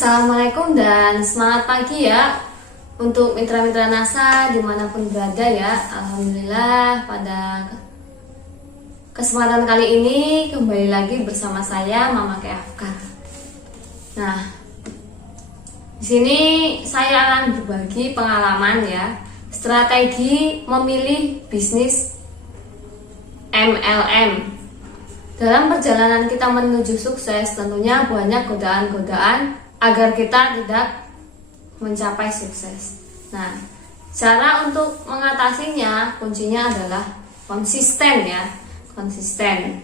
Assalamualaikum dan semangat pagi ya untuk mitra-mitra NASA dimanapun berada ya. Alhamdulillah pada kesempatan kali ini kembali lagi bersama saya Mama Keafkar. Nah, di sini saya akan berbagi pengalaman ya, strategi memilih bisnis MLM. Dalam perjalanan kita menuju sukses tentunya banyak godaan-godaan agar kita tidak mencapai sukses. Nah, cara untuk mengatasinya kuncinya adalah konsisten ya, konsisten.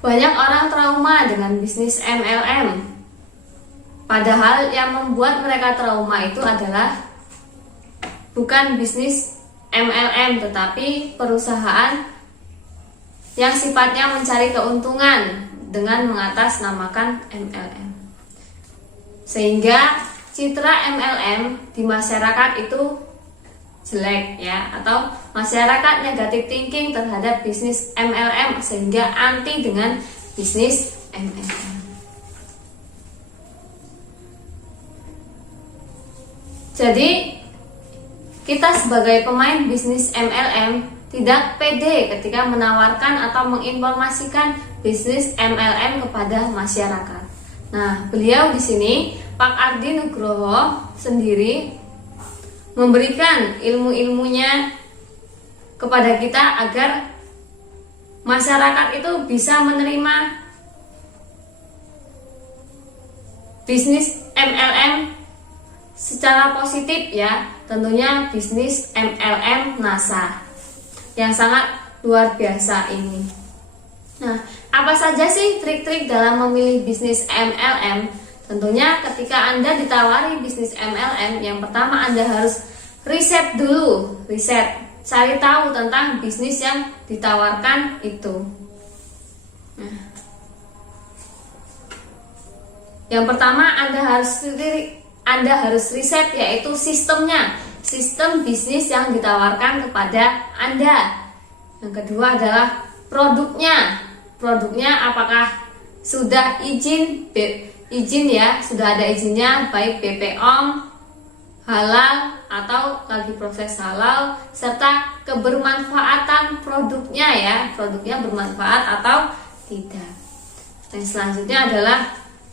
Banyak orang trauma dengan bisnis MLM. Padahal yang membuat mereka trauma itu adalah bukan bisnis MLM tetapi perusahaan yang sifatnya mencari keuntungan dengan mengatasnamakan MLM. Sehingga citra MLM di masyarakat itu jelek ya, atau masyarakat negatif thinking terhadap bisnis MLM sehingga anti dengan bisnis MLM. Jadi kita sebagai pemain bisnis MLM tidak pede ketika menawarkan atau menginformasikan bisnis MLM kepada masyarakat. Nah, beliau di sini Pak Ardi Nugroho sendiri memberikan ilmu-ilmunya kepada kita agar masyarakat itu bisa menerima bisnis MLM secara positif ya, tentunya bisnis MLM NASA yang sangat luar biasa ini. Nah, apa saja sih trik-trik dalam memilih bisnis MLM? Tentunya ketika Anda ditawari bisnis MLM, yang pertama Anda harus riset dulu, cari tahu tentang bisnis yang ditawarkan itu. Nah, yang pertama Anda harus riset yaitu sistemnya, sistem bisnis yang ditawarkan kepada Anda. Yang kedua adalah produknya apakah sudah izin ya, sudah ada izinnya baik BPOM, halal atau lagi proses halal, serta kebermanfaatan produknya ya, produknya bermanfaat atau tidak. Dan selanjutnya adalah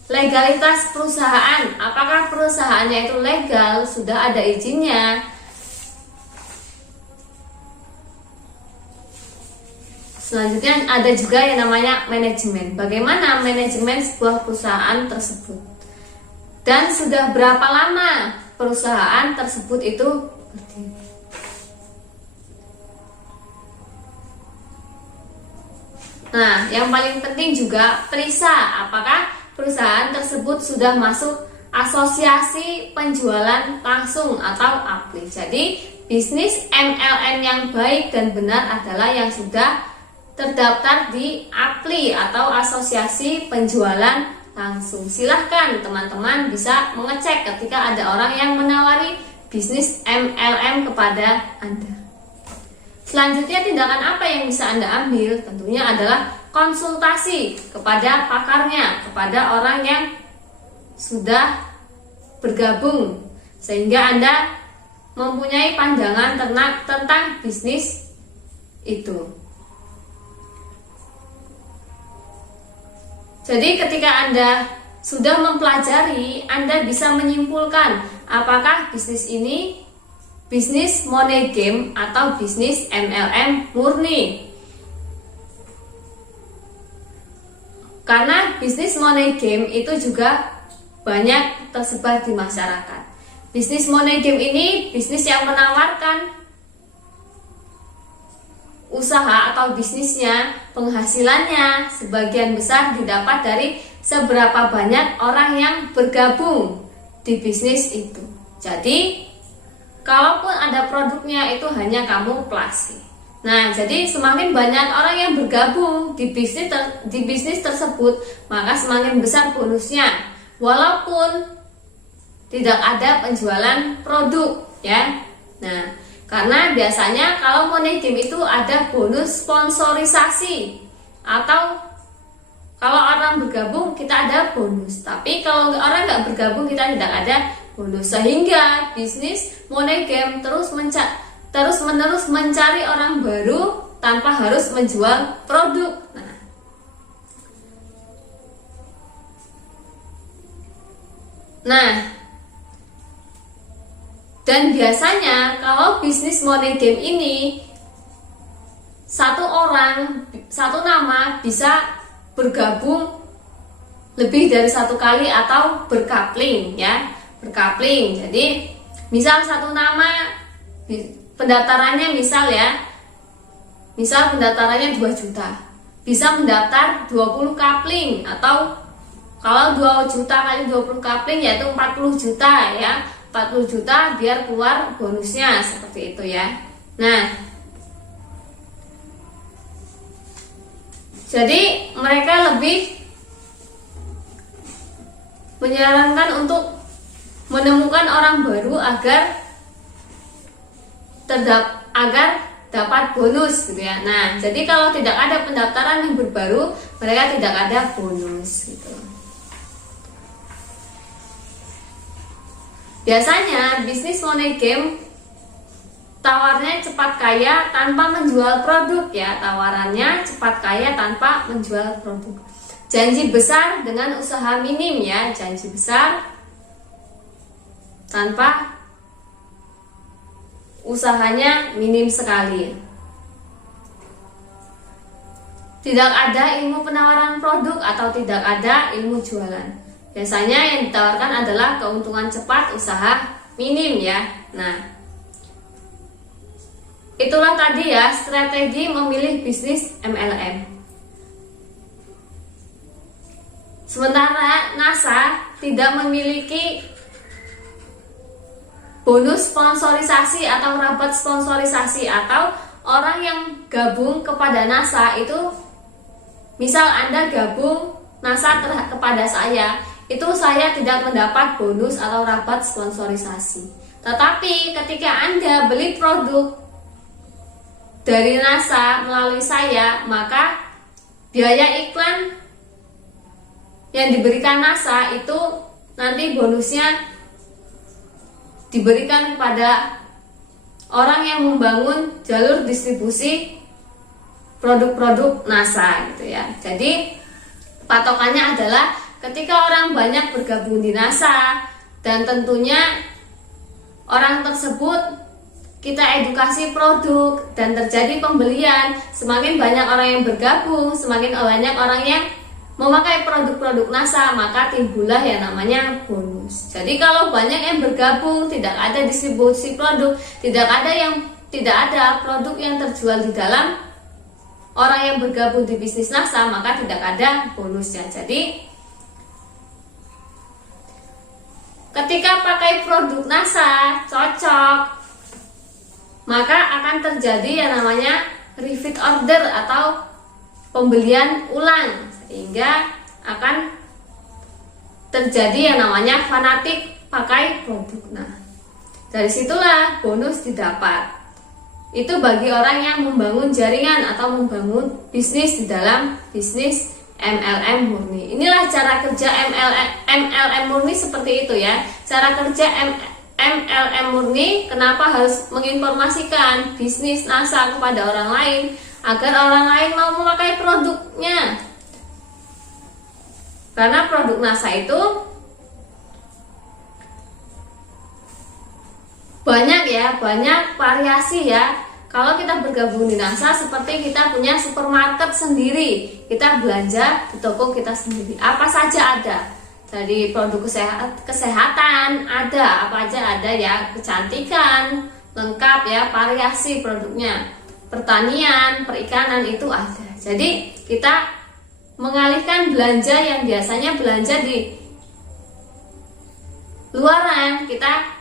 legalitas perusahaan, apakah perusahaannya itu legal, sudah ada izinnya. Selanjutnya ada juga yang namanya manajemen, bagaimana manajemen sebuah perusahaan tersebut, dan sudah berapa lama perusahaan tersebut itu berdiri. Nah, yang paling penting juga perisa, apakah perusahaan tersebut sudah masuk asosiasi penjualan langsung atau APLI. Jadi bisnis MLM yang baik dan benar adalah yang sudah terdaftar di APLI atau asosiasi penjualan langsung. Silahkan teman-teman bisa mengecek ketika ada orang yang menawari bisnis MLM kepada Anda. Selanjutnya tindakan apa yang bisa Anda ambil? Tentunya adalah konsultasi kepada pakarnya, kepada orang yang sudah bergabung, sehingga Anda mempunyai pandangan tentang bisnis itu. Jadi ketika Anda sudah mempelajari, Anda bisa menyimpulkan apakah bisnis ini bisnis money game atau bisnis MLM murni. Karena bisnis money game itu juga banyak tersebar di masyarakat. Bisnis money game ini bisnis yang menawarkan usaha atau bisnisnya, penghasilannya sebagian besar didapat dari seberapa banyak orang yang bergabung di bisnis itu. Jadi kalaupun ada produknya itu hanya kamuflase. Nah, jadi semakin banyak orang yang bergabung di bisnis tersebut, maka semakin besar bonusnya. Walaupun tidak ada penjualan produk ya. Nah, karena biasanya kalau money game itu ada bonus sponsorisasi atau Kalau orang bergabung kita ada bonus, tapi kalau orang nggak bergabung kita tidak ada bonus. Sehingga bisnis money game terus menerus mencari orang baru tanpa harus menjual produk. Nah, dan biasanya kalau bisnis money game ini satu orang, satu nama bisa bergabung lebih dari satu kali atau berkapling ya, berkapling. Jadi misal satu nama pendaftarannya misal pendaftarannya 2 juta, bisa mendaftar 20 kapling, atau kalau 2 juta kali 20 kapling yaitu 40 juta ya, 40 juta biar keluar bonusnya, seperti itu ya. Nah, jadi mereka lebih menyarankan untuk menemukan orang baru agar dapat bonus gitu ya. Nah, jadi kalau tidak ada pendaftaran yang baru, mereka tidak ada bonus gitu. Biasanya bisnis money game tawarnya cepat kaya tanpa menjual produk ya, tawarannya cepat kaya tanpa menjual produk. Janji besar dengan usaha minim ya, janji besar tanpa usahanya minim sekali. Tidak ada ilmu penawaran produk atau tidak ada ilmu jualan. Biasanya yang ditawarkan adalah keuntungan cepat, usaha minim ya. Nah, itulah tadi ya strategi memilih bisnis MLM. Sementara NASA tidak memiliki bonus sponsorisasi atau rabat sponsorisasi, atau orang yang gabung kepada NASA itu, misal Anda gabung NASA kepada saya, itu saya tidak mendapat bonus atau rabat sponsorisasi. Tetapi ketika Anda beli produk dari NASA melalui saya, maka biaya iklan yang diberikan NASA itu nanti bonusnya diberikan kepada orang yang membangun jalur distribusi produk-produk NASA gitu ya. Jadi patokannya adalah ketika orang banyak bergabung di NASA, dan tentunya orang tersebut kita edukasi produk dan terjadi pembelian, semakin banyak orang yang bergabung, semakin banyak orang yang memakai produk-produk NASA, maka timbullah yang namanya bonus. Jadi kalau banyak yang bergabung, tidak ada distribusi produk, tidak ada produk yang terjual di dalam orang yang bergabung di bisnis NASA, maka tidak ada bonusnya. Jadi ketika pakai produk NASA cocok, maka akan terjadi yang namanya repeat order atau pembelian ulang, sehingga akan terjadi yang namanya fanatik pakai produk. Nah, dari situlah bonus didapat. Itu bagi orang yang membangun jaringan atau membangun bisnis di dalam bisnis MLM murni. Inilah cara kerja MLM murni, seperti itu ya. Cara kerja MLM murni, kenapa harus menginformasikan bisnis NASA kepada orang lain agar orang lain mau memakai produknya. Karena produk NASA itu banyak variasi ya. Kalau kita bergabung di NASA, seperti kita punya supermarket sendiri, kita belanja di toko kita sendiri. Apa saja ada, dari produk kesehatan ada, apa aja ada ya, kecantikan, lengkap ya, variasi produknya. Pertanian, perikanan itu ada. Jadi kita mengalihkan belanja yang biasanya belanja di luaran, kita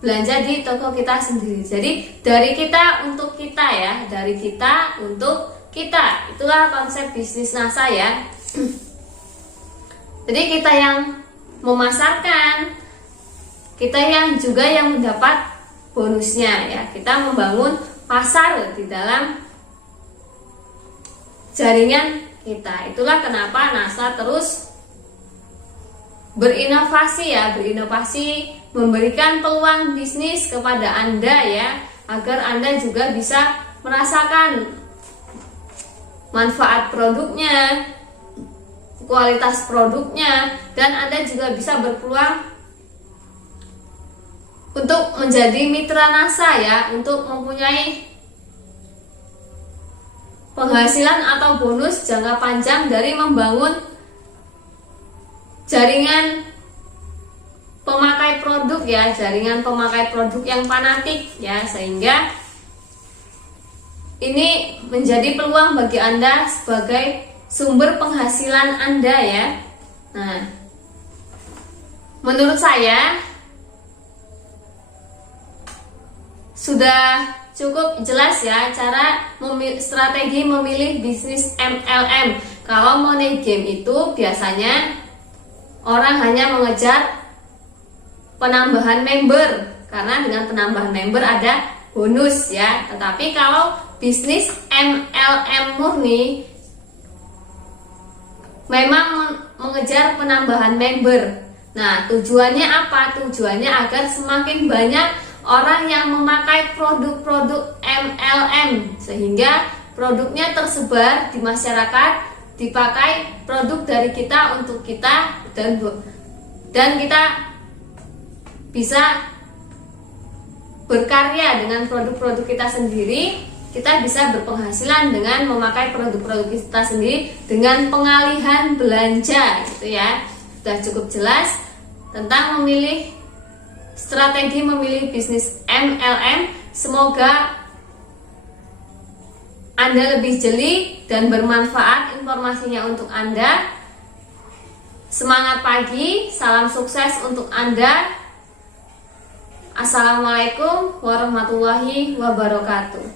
belanja di toko kita sendiri. Jadi dari kita untuk kita ya, dari kita untuk kita. Itulah konsep bisnis NASA ya. Jadi kita yang memasarkan, kita yang juga yang mendapat bonusnya ya. Kita membangun pasar di dalam jaringan kita. Itulah kenapa NASA terus berinovasi memberikan peluang bisnis kepada Anda ya, agar Anda juga bisa merasakan manfaat produknya, kualitas produknya, dan Anda juga bisa berpeluang untuk menjadi mitra NASA ya, untuk mempunyai penghasilan atau bonus jangka panjang dari membangun jaringan pemakai produk ya, jaringan pemakai produk yang fanatik ya, sehingga ini menjadi peluang bagi Anda sebagai sumber penghasilan Anda ya. Nah, menurut saya sudah cukup jelas ya cara strategi memilih bisnis MLM. Kalau money game itu biasanya orang hanya mengejar penambahan member, karena dengan penambahan member ada bonus ya. Tetapi kalau bisnis MLM murni memang mengejar penambahan member. Nah, tujuannya apa? Tujuannya agar semakin banyak orang yang memakai produk-produk MLM, sehingga produknya tersebar di masyarakat, dipakai produk dari kita untuk kita, dan kita bisa berkarya dengan produk-produk kita sendiri. Kita bisa berpenghasilan dengan memakai produk-produk kita sendiri dengan pengalihan belanja gitu ya. Sudah cukup jelas tentang strategi memilih bisnis MLM. Semoga Anda lebih jeli dan bermanfaat informasinya untuk Anda. Semangat pagi, salam sukses untuk Anda. Assalamualaikum warahmatullahi wabarakatuh.